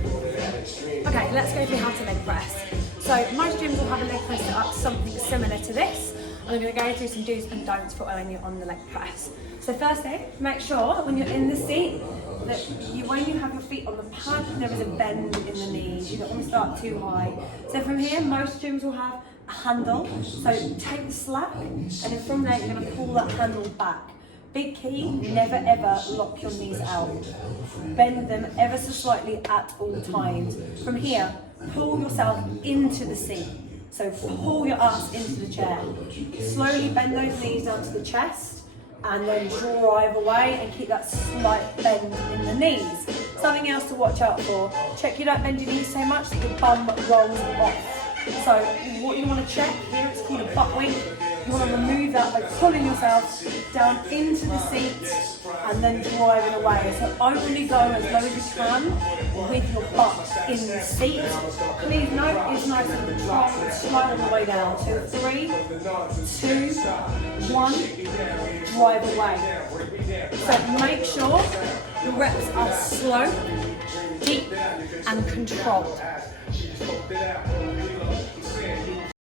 Okay, let's go through how to leg press. So most gyms will have a leg press set up something similar to this. And I'm going to go through some do's and don'ts for when you're on the leg press. So first thing, make sure that when you're in the seat, that when you have your feet on the pad, there is a bend in the knees. You don't want to start too high. So from here, most gyms will have a handle. So take the slack, and then from there, you're going to pull that handle back. Big key, never ever lock your knees out. Bend them ever so slightly at all times. From here, pull yourself into the seat. So pull your ass into the chair. Slowly bend those knees down to the chest and then drive away and keep that slight bend in the knees. Something else to watch out for. Check you don't bend your knees so much that your bum rolls off. So what you want to check here, it's called a butt wink. You want to remove that by pulling yourself down into the seat and then driving away. So only go as low as you can with your butt in the seat. Please note, it's nice and controlled, slide all the way down. So 3, 2, 1, drive away. So make sure the reps are slow, deep and controlled.